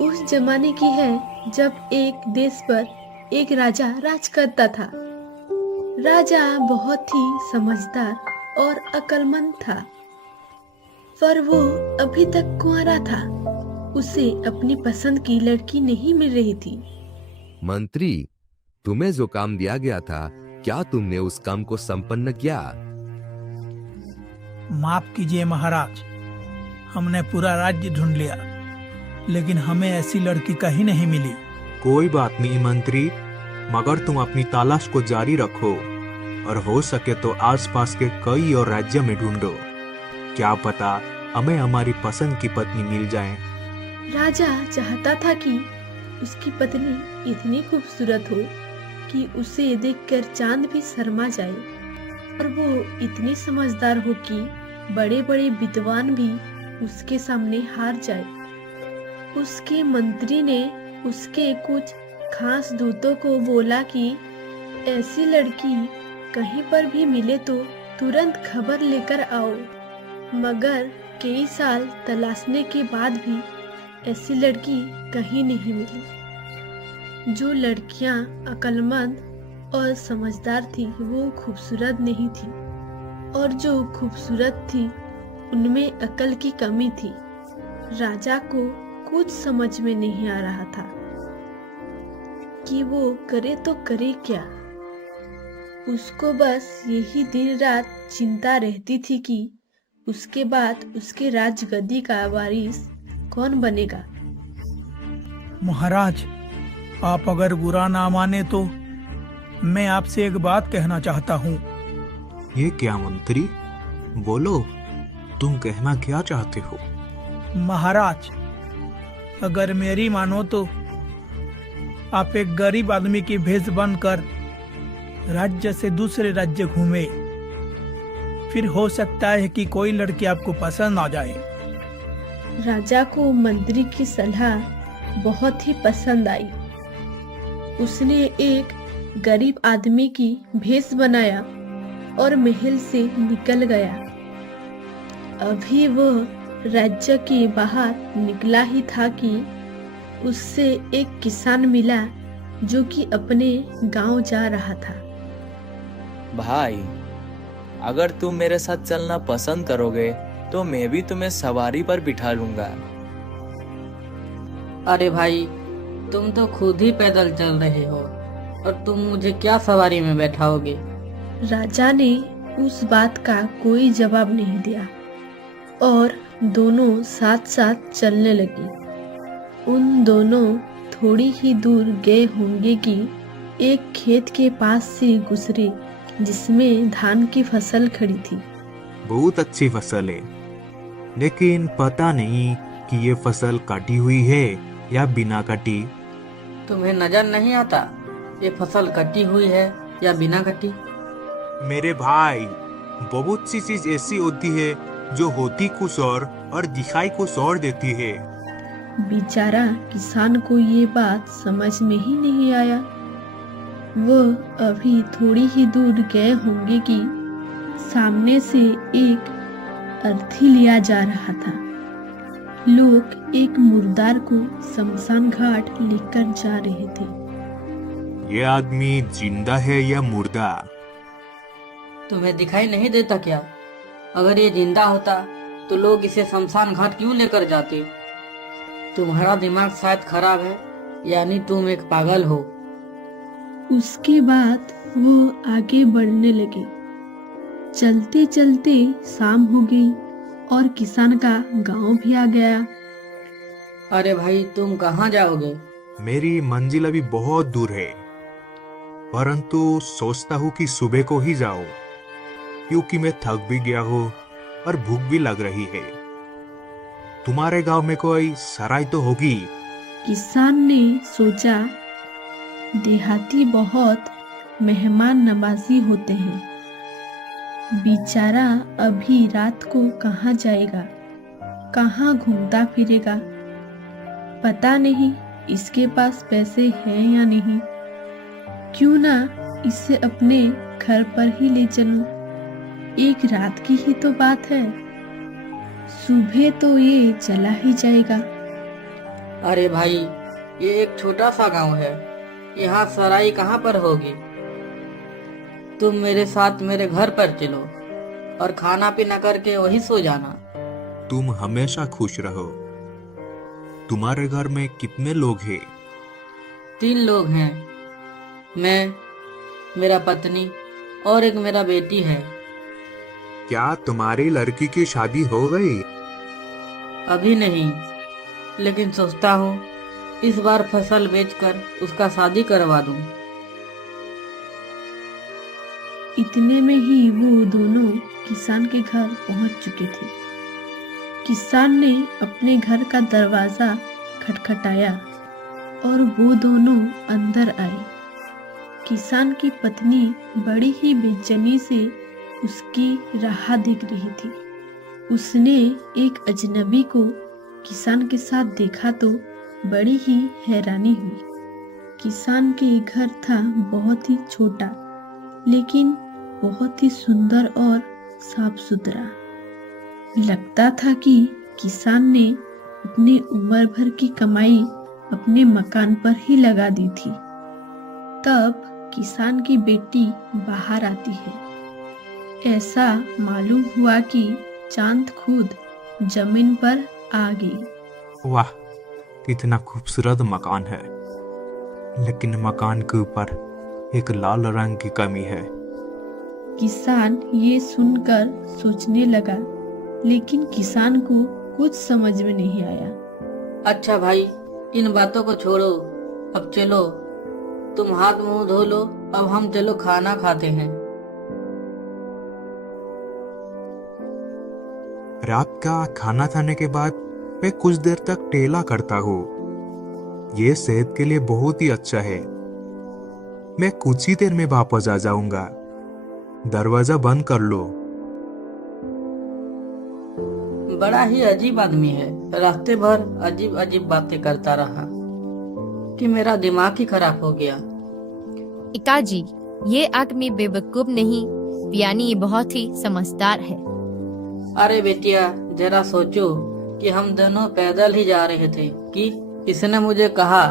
उस जमाने की है जब एक देश पर एक राजा राज करता था। राजा बहुत ही समझदार और अक्लमंद था, पर वो अभी तक कुंवारा था। उसे अपनी पसंद की लड़की नहीं मिल रही थी। मंत्री, तुम्हें जो काम दिया गया था, क्या तुमने उस काम को संपन्न किया? माफ कीजिए महाराज, हमने पूरा राज्य ढूंढ लिया, लेकिन हमें ऐसी लड़की कहीं नहीं मिली। कोई बात नहीं मंत्री, मगर तुम अपनी तलाश को जारी रखो और हो सके तो आसपास के कई और राज्य में ढूंढो। क्या पता हमें हमारी पसंद की पत्नी मिल जाए। राजा चाहता था कि उसकी पत्नी इतनी खूबसूरत हो कि उसे देखकर चांद भी शर्मा जाए, और वो इतनी समझदार हो कि बड़े बड़े विद्वान भी उसके सामने हार जाए। उसके मंत्री ने उसके कुछ खास दूतों को बोला कि ऐसी लड़की कहीं पर भी मिले तो तुरंत खबर लेकर आओ। मगर कई साल तलाशने के बाद भी ऐसी लड़की कहीं नहीं मिली। जो लड़कियां अक्लमंद और समझदार थी वो खूबसूरत नहीं थी, और जो खूबसूरत थी उनमें अकल की कमी थी। राजा को कुछ समझ में नहीं आ रहा था कि वो करे तो करे क्या। उसको बस यही दिन रात चिंता रहती थी कि उसके बाद उसके राजगद्दी का वारिस कौन बनेगा। महाराज, आप अगर बुरा ना माने तो मैं आपसे एक बात कहना चाहता हूँ। ये क्या मंत्री, बोलो, तुम कहना क्या चाहते हो? महाराज, अगर मेरी मानो तो आप एक गरीब आदमी की भेष बनकर राज्य से दूसरे राज्य घूमे। फिर हो सकता है कि कोई लड़की आपको पसंद आ जाए। राजा को मंत्री की सलाह बहुत ही पसंद आई। उसने एक गरीब आदमी की भेष बनाया और महल से निकल गया। अभी वह राज्य के बाहर निकला ही था कि उससे एक किसान मिला जो कि अपने गांव जा रहा था। भाई, अगर तुम मेरे साथ चलना पसंद करोगे तो मैं भी तुम्हें सवारी पर बिठा लूंगा। अरे भाई, तुम तो खुद ही पैदल चल रहे हो और तुम मुझे क्या सवारी में बैठाओगे? राजा ने उस बात का कोई जवाब नहीं दिया और दोनों साथ साथ चलने लगे। उन दोनों थोड़ी ही दूर गए होंगे कि एक खेत के पास से गुजरे जिसमें धान की फसल खड़ी थी। बहुत अच्छी फसल है, लेकिन पता नहीं कि ये फसल कटी हुई है या बिना कटी। तुम्हें नजर नहीं आता ये फसल कटी हुई है या बिना कटी? मेरे भाई, बहुत सी चीज ऐसी होती है जो होती कुछ और दिखाई कुछ और देती है। बेचारा किसान को ये बात समझ में ही नहीं आया। वह अभी थोड़ी ही दूर गए होंगे कि सामने से एक अर्थी लिया जा रहा था। लोग एक मुर्दार को शमशान घाट लेकर जा रहे थे। ये आदमी जिंदा है या मुर्दा? तुम्हें दिखाई नहीं देता क्या? अगर ये जिंदा होता तो लोग इसे शमशान घाट क्यों लेकर जाते? तुम्हारा दिमाग शायद खराब है, यानी तुम एक पागल हो। उसके बाद वो आगे बढ़ने लगे। चलते चलते शाम हो गई और किसान का गांव भी आ गया। अरे भाई, तुम कहाँ जाओगे? मेरी मंजिल अभी बहुत दूर है, परंतु सोचता हूँ कि सुबह को ही जाओ, क्योंकि मैं थक भी गया हूँ और भूख भी लग रही है। तुम्हारे गांव में कोई सराय तो होगी? किसान ने सोचा, देहाती बहुत मेहमान नवाजी होते हैं। बेचारा अभी रात को कहाँ जाएगा, कहाँ घूमता फिरेगा। पता नहीं इसके पास पैसे हैं या नहीं। क्यों ना इसे अपने घर पर ही ले चलूं। एक रात की ही तो बात है, सुबह तो ये चला ही जाएगा। अरे भाई, ये एक छोटा सा गांव है, यहाँ सराई कहाँ पर होगी। तुम मेरे साथ मेरे घर पर चलो और खाना पीना करके वहीं सो जाना। तुम हमेशा खुश रहो। तुम्हारे घर में कितने लोग हैं? 3 लोग हैं, मैं, मेरा पत्नी और एक मेरा बेटी है। क्या तुम्हारी लड़की की शादी हो गई? अभी नहीं, लेकिन सोचता हूँ इस बार फसल बेचकर उसका शादी करवा दूं। इतने में ही वो दोनों किसान के घर पहुंच चुके थे। किसान ने अपने घर का दरवाजा खटखटाया और वो दोनों अंदर आए। किसान की पत्नी बड़ी ही बेचैनी से उसकी राह देख रही थी। उसने एक अजनबी को किसान के साथ देखा तो बड़ी ही हैरानी हुई। किसान के घर था बहुत ही छोटा, लेकिन बहुत ही सुंदर और साफ सुथरा। लगता था कि किसान ने अपनी उम्र भर की कमाई अपने मकान पर ही लगा दी थी। तब किसान की बेटी बाहर आती है। ऐसा मालूम हुआ कि चांद खुद जमीन पर आ गई। वाह, कितना खूबसूरत मकान है, लेकिन मकान के ऊपर एक लाल रंग की कमी है। किसान ये सुनकर सोचने लगा, लेकिन किसान को कुछ समझ में नहीं आया। अच्छा भाई, इन बातों को छोड़ो, अब चलो, तुम हाथ मुंह धो लो, अब हम चलो खाना खाते हैं। रात का खाना खाने के बाद मैं कुछ देर तक टहला करता हूँ। ये सेहत के लिए बहुत ही अच्छा है। मैं कुछ ही देर में वापस आ जाऊंगा। दरवाजा बंद कर लो। बड़ा ही अजीब आदमी है, रास्ते भर अजीब अजीब बातें करता रहा कि मेरा दिमाग ही खराब हो गया। पिताजी, ये आदमी बेवकूफ नहीं, यानी बहुत ही समझदार है। अरे बेटिया, जरा सोचो कि हम दोनों पैदल ही जा रहे थे कि इसने मुझे कहा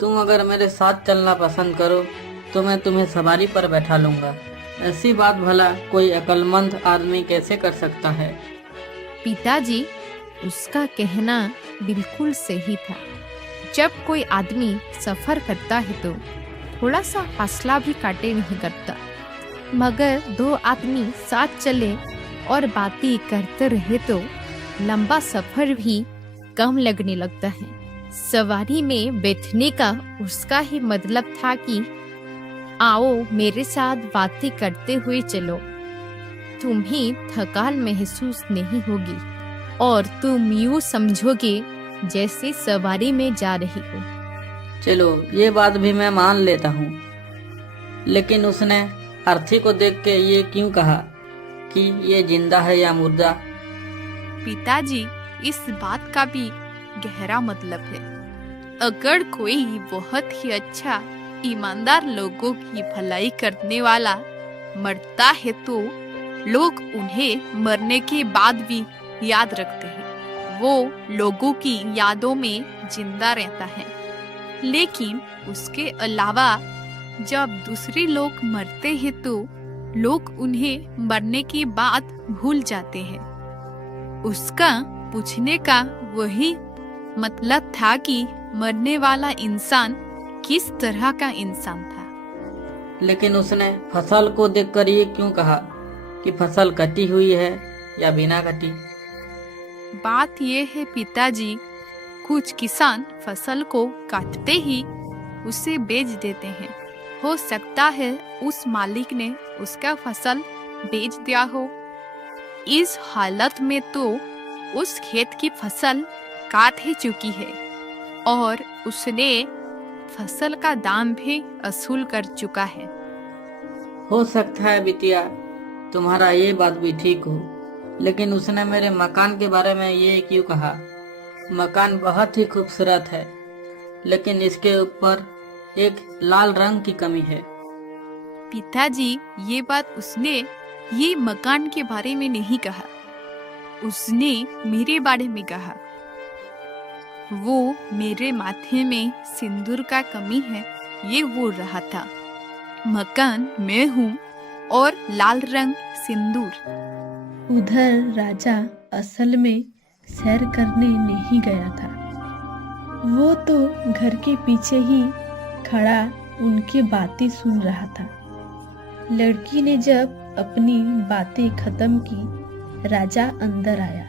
तुम अगर मेरे साथ चलना पसंद करो तो मैं तुम्हें सवारी पर बैठा लूंगा। ऐसी बात भला कोई अक्लमंद आदमी कैसे कर सकता है। पिताजी, उसका कहना बिल्कुल सही था। जब कोई आदमी सफर करता है तो थोड़ा सा फासला भी काटे नहीं करता, मगर 2 आदमी साथ चले और बातें करते रहे तो लंबा सफर भी कम लगने लगता है। सवारी में बैठने का उसका ही मतलब था कि आओ मेरे साथ बातें करते हुए चलो, तुम्हें थकान महसूस नहीं होगी और तुम यूं समझोगे जैसे सवारी में जा रही हो। चलो, ये बात भी मैं मान लेता हूँ, लेकिन उसने अर्थी को देख के ये क्यों कहा कि ये जिंदा है या मुर्दा। पिताजी, इस बात का भी गहरा मतलब है। अगर कोई बहुत ही अच्छा ईमानदार लोगों की भलाई करने वाला मरता है तो लोग उन्हें मरने के बाद भी याद रखते हैं। वो लोगों की यादों में जिंदा रहता है। लेकिन उसके अलावा जब दूसरे लोग मरते हैं तो लोग उन्हें मरने के बाद भूल जाते हैं। उसका पूछने का वही मतलब था कि मरने वाला इंसान किस तरह का इंसान था। लेकिन उसने फसल को देखकर ये क्यों कहा कि फसल कटी हुई है या बिना कटी। बात यह है पिताजी, कुछ किसान फसल को काटते ही उसे बेच देते हैं। हो सकता है उस मालिक ने उसका फसल बेच दिया हो। इस हालत में तो उस खेत की फसल काट ही चुकी है और उसने फसल का दाम भी वसूल कर चुका है। हो सकता है बिटिया, तुम्हारा ये बात भी ठीक हो, लेकिन उसने मेरे मकान के बारे में ये क्यों कहा। मकान बहुत ही खूबसूरत है, लेकिन इसके ऊपर एक लाल रंग की कमी है। पिताजी, ये बात उसने ये मकान के बारे में नहीं कहा, उसने मेरे बारे में कहा। वो मेरे माथे में सिंदूर का कमी है ये बोल रहा था। मकान मैं हूँ और लाल रंग सिंदूर। उधर राजा असल में सैर करने नहीं गया था। वो तो घर के पीछे ही खड़ा उनकी बातें सुन रहा था। लड़की ने जब अपनी बातें खत्म की, राजा अंदर आया।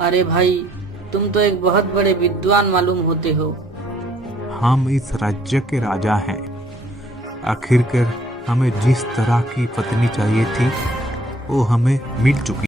अरे भाई, तुम तो एक बहुत बड़े विद्वान मालूम होते हो। हम इस राज्य के राजा हैं। आखिरकार हमें जिस तरह की पत्नी चाहिए थी वो हमें मिल चुकी।